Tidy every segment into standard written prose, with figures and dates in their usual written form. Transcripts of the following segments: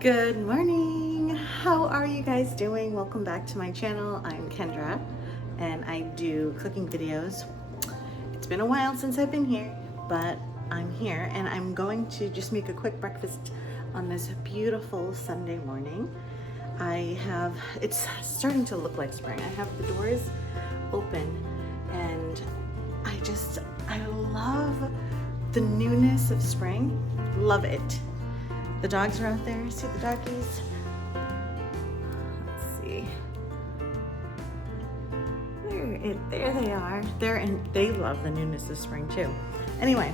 Good morning. How are you guys doing? Welcome back to my channel. I'm Kendra and I do cooking videos. It's been a while since I've been here, but I'm here and I'm going to just make a quick breakfast on this beautiful Sunday morning. It's starting to look like spring. I have the doors open and I love the newness of spring. Love it. The dogs are out there. See the doggies? Let's see. There they are. They love the newness of spring too. Anyway,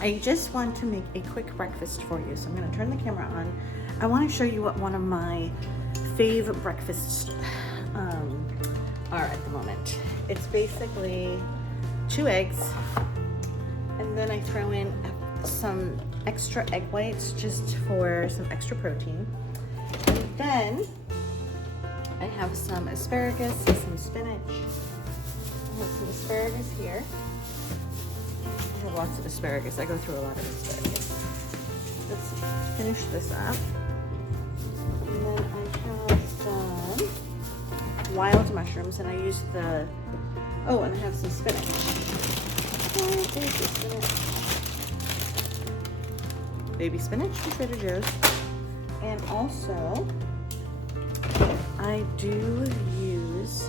I just want to make a quick breakfast for you. So I'm gonna turn the camera on. I wanna show you what one of my fave breakfasts are at the moment. It's basically 2 eggs, and then I throw in some extra egg whites just for some extra protein. And then I have some asparagus, some spinach. I have some asparagus here. I have lots of asparagus. I go through a lot of asparagus. Let's finish this up. And then I have some wild mushrooms, and I use and I have some spinach. There's the spinach. Baby spinach from Trader Joe's. And also, I do use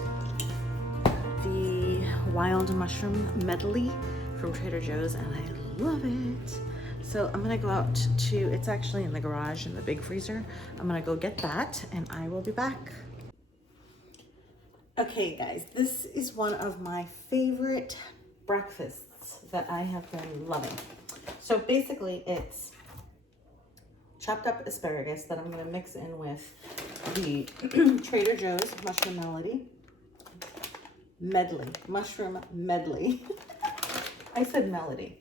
the wild mushroom medley from Trader Joe's, and I love it. So I'm gonna go out it's actually in the garage in the big freezer. I'm gonna go get that and I will be back. Okay guys, this is one of my favorite breakfasts that I have been loving. So basically it's chopped up asparagus that I'm gonna mix in with the Trader Joe's mushroom medley. I said melody.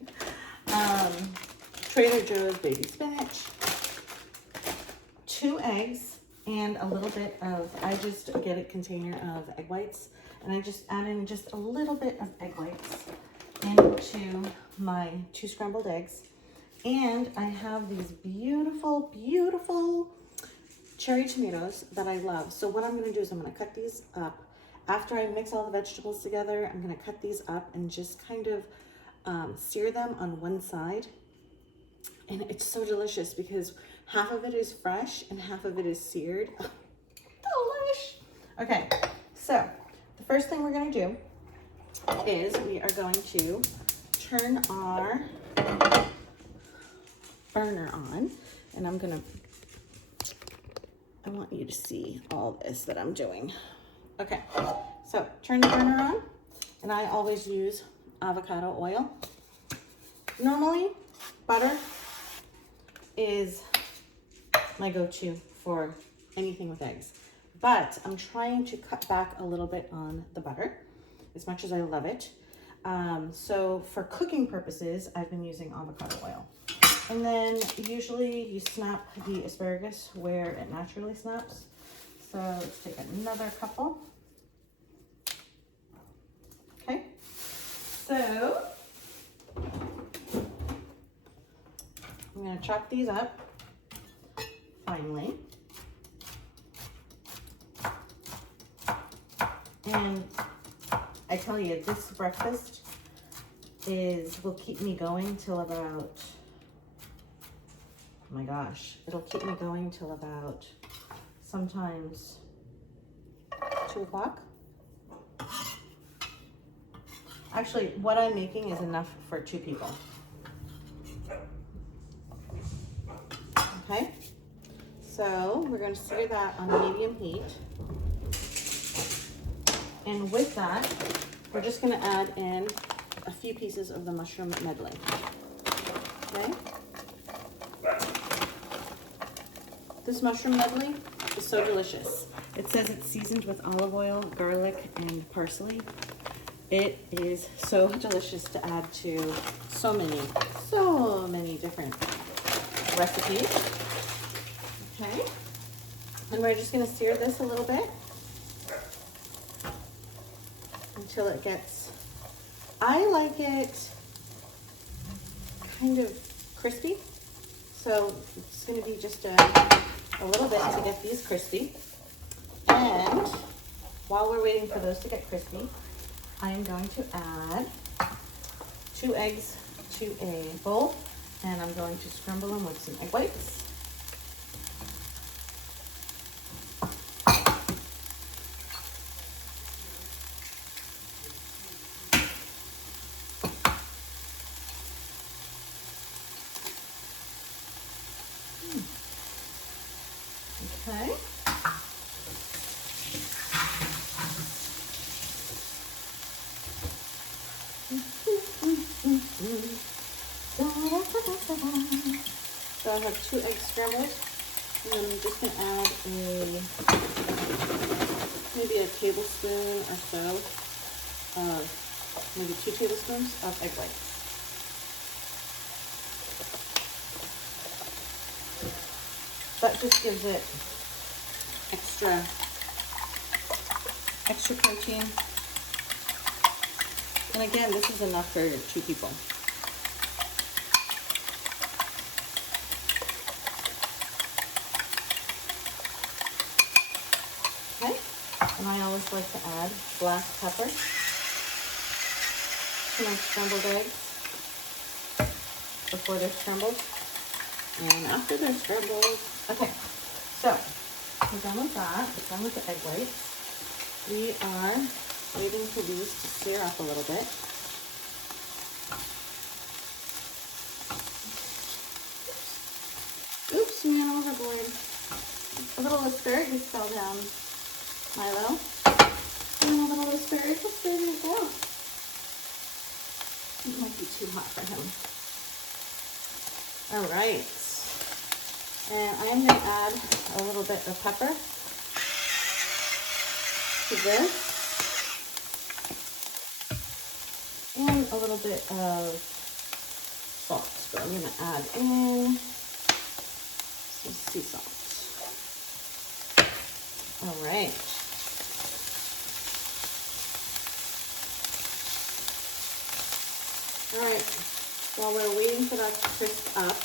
Trader Joe's baby spinach, 2 eggs, and a little bit of, I just get a container of egg whites, and I just add in just a little bit of egg whites into my 2 scrambled eggs. And I have these beautiful, beautiful cherry tomatoes that I love. So what I'm gonna do is I'm gonna cut these up. After I mix all the vegetables together, I'm gonna cut these up and just kind of sear them on one side. And it's so delicious because half of it is fresh and half of it is seared. Delish! Okay, so the first thing we're gonna do is we are going to turn our burner on, and I want you to see all this that I'm doing. Okay, so turn the burner on, and I always use avocado oil. Normally, butter is my go-to for anything with eggs, but I'm trying to cut back a little bit on the butter as much as I love it. So for cooking purposes, I've been using avocado oil. And then usually you snap the asparagus where it naturally snaps. So let's take another couple. Okay, so I'm gonna chop these up finely. And I tell you, this breakfast will keep me going till about, oh my gosh, it'll keep me going till about sometimes 2 o'clock. Actually, what I'm making is enough for 2 people. Okay, so we're going to sear that on medium heat. And with that, we're just going to add in a few pieces of the mushroom medley. Okay. This mushroom medley is so delicious. It says it's seasoned with olive oil, garlic, and parsley. It is so delicious to add to so many different recipes. Okay, and we're just gonna sear this a little bit until it gets, I like it kind of crispy. So So it's going to be just a little bit to get these crispy. And while we're waiting for those to get crispy, I am going to add 2 eggs to a bowl, and I'm going to scramble them with some egg whites. Okay. So I have 2 eggs scrambled, and then I'm just going to add maybe a tablespoon or so of, maybe 2 tablespoons of egg whites. That just gives it extra protein. And again, this is enough for 2 people. Okay, and I always like to add black pepper to my scrambled eggs before they're scrambled and after they're scrambled. Okay, so we're done with that. We're done with the egg whites. We are waiting for these to sear up a little bit. Oops, man, overboard. A little asparagus fell down, Milo. And a little asparagus, there you go. It might be too hot for him. All right. And I'm going to add a little bit of pepper to this. And a little bit of salt. So I'm going to add in some sea salt. All right. All right. While we're waiting for that to crisp up,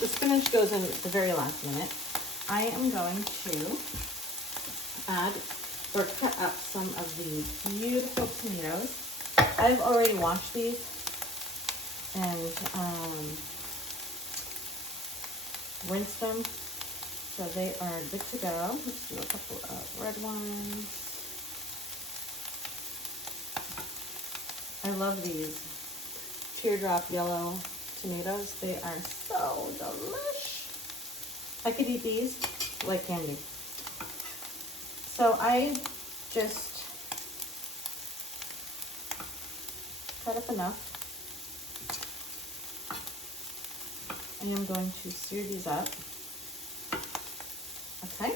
the spinach goes in at the very last minute. I am going to add or cut up some of the beautiful tomatoes. I've already washed these and rinsed them, so they are good to go. Let's do a couple of red ones. I love these teardrop yellow tomatoes. They are so delish. I could eat these like candy. So I just cut up enough. I am going to sear these up. Okay,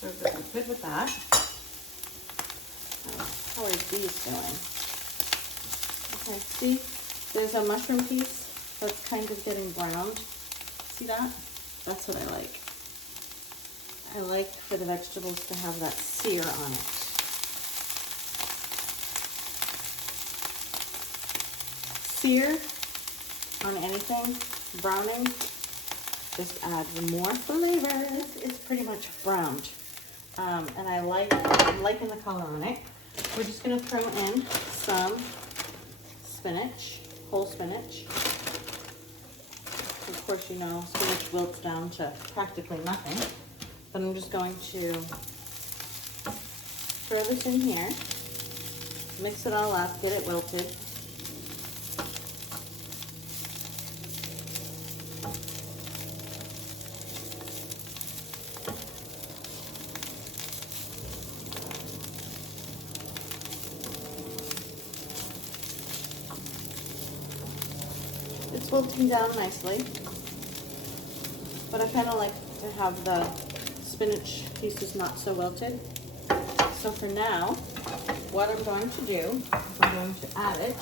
so we're good with that. How are these doing? Okay, see, there's a mushroom piece that's kind of getting browned. See that? That's what I like. I like for the vegetables to have that sear on it. Sear on anything, browning, just adds more flavor. This is pretty much browned, and I'm liking the color on it. We're just gonna throw in some spinach, whole spinach. Of course, you know, spinach wilts down to practically nothing, but I'm just going to throw this in here, mix it all up, get it wilted. It's wilting down nicely, but I kind of like to have the spinach pieces not so wilted. So for now, what I'm going to do, I'm going to add it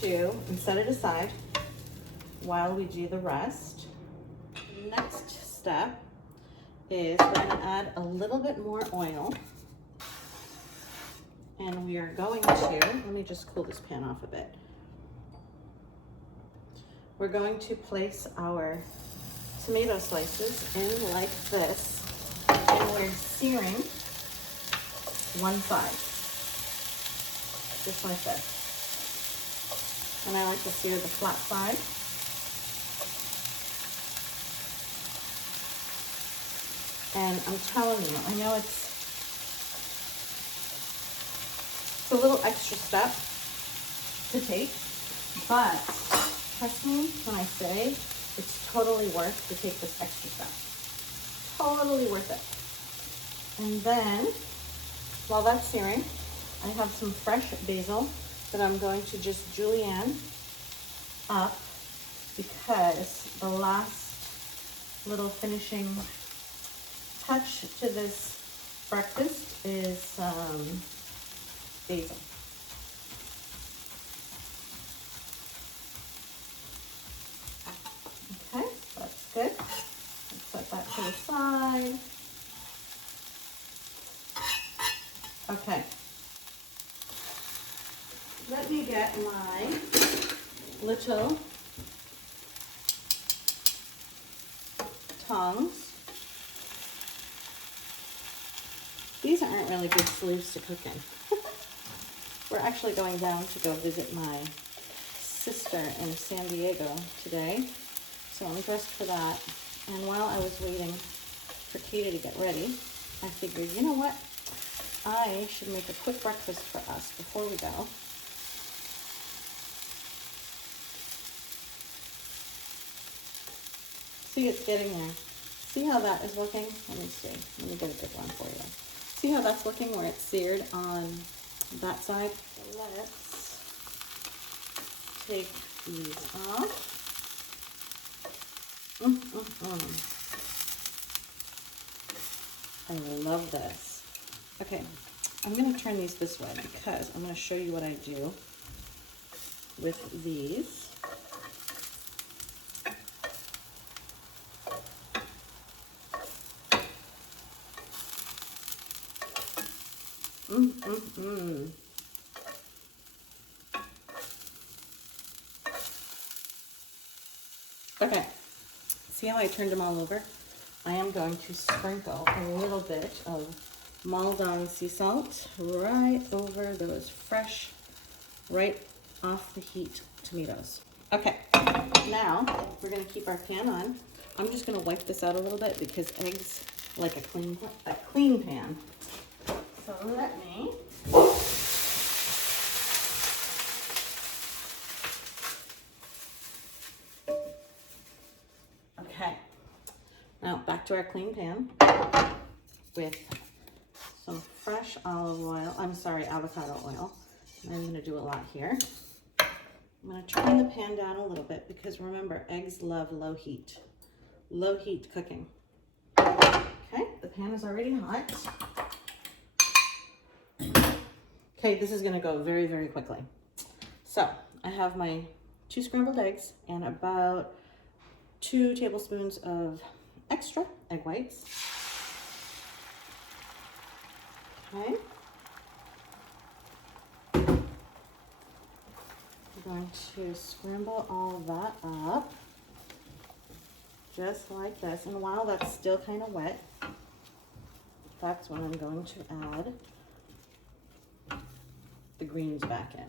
to, and set it aside while we do the rest. Next step is we're going to add a little bit more oil. And we are going to, let me just cool this pan off a bit. we're going to place our tomato slices in like this, and we're searing one side, just like this. And I like to sear the flat side. And I'm telling you, I know it's a little extra step to take, but trust me when I say it's totally worth to take this extra step. Totally worth it. And then, while that's searing, I have some fresh basil that I'm going to just julienne up, because the last little finishing touch to this breakfast is basil. Okay, that's good. Let's set that to the side. Okay. Let me get my little tongs. These aren't really good sleeves to cook in. We're actually going down to go visit my sister in San Diego today, so I'm dressed for that. And while I was waiting for Katie to get ready, I figured, you know what? I should make a quick breakfast for us before we go. See, it's getting there. See how that is looking? Let me see. Let me get a good one for you. See how that's looking where it's seared on that side? So let's take these off. I love this. Okay, I'm going to turn these this way because I'm going to show you what I do with these. Okay, see how I turned them all over? I am going to sprinkle a little bit of Maldon sea salt right over those fresh, right off the heat tomatoes. Okay, now we're going to keep our pan on. I'm just going to wipe this out a little bit because eggs like a clean pan. So let me okay. Now back to our clean pan with some fresh olive oil. I'm sorry, avocado oil. I'm going to do a lot here. I'm going to turn the pan down a little bit because remember, eggs love low heat cooking. Okay, the pan is already hot. Okay, this is going to go very, very quickly. So I have my 2 scrambled eggs and about 2 tablespoons of extra egg whites. Okay. I'm going to scramble all that up just like this. And while that's still kind of wet, that's when I'm going to add the greens back in.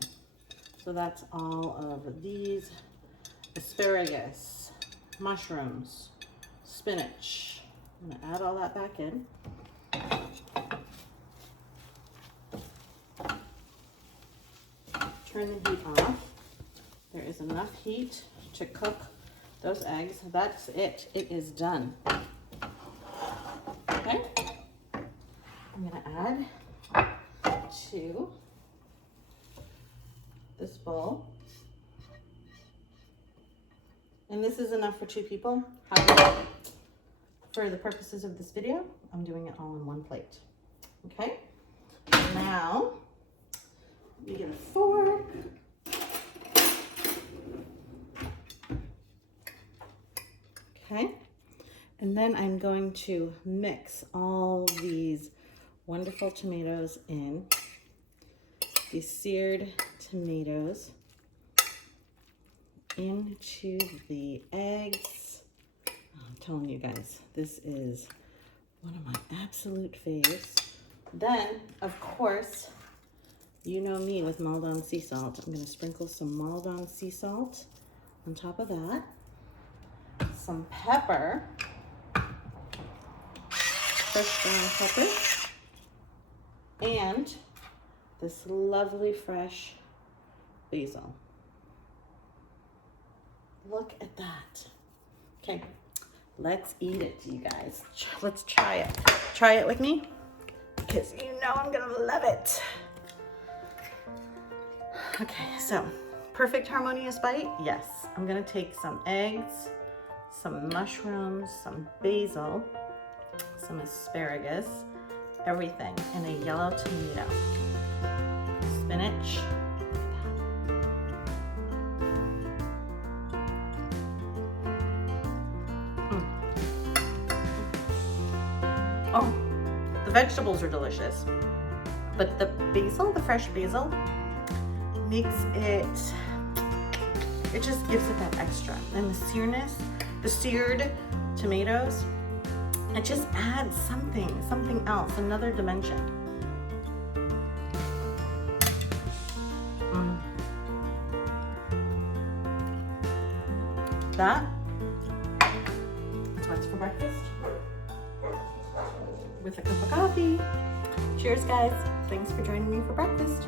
So that's all of these asparagus, mushrooms, spinach. I'm going to add all that back in. Turn the heat off. There is enough heat to cook those eggs. That's it. It is done. Okay. I'm going to add to this bowl. And this is enough for 2 people. However, for the purposes of this video, I'm doing it all in one plate. Okay? Now, we get a fork. Okay? And then I'm going to mix all these wonderful tomatoes in. These seared tomatoes into the eggs. I'm telling you guys, this is one of my absolute faves. Then, of course, you know me with Maldon sea salt. I'm going to sprinkle some Maldon sea salt on top of that. Some pepper, fresh ground pepper, and this lovely fresh basil. Look at that. Okay, let's eat it, you guys. Let's try it. Try it with me, because you know I'm gonna love it. Okay, so perfect harmonious bite. Yes, I'm gonna take some eggs, some mushrooms, some basil, some asparagus, everything in a yellow tomato, spinach. Oh, the vegetables are delicious, but the basil, the fresh basil, makes it just gives it that extra. And the searness, the seared tomatoes, it just adds something else, another dimension. That's what's for breakfast with a cup of coffee. Cheers, guys. Thanks for joining me for breakfast.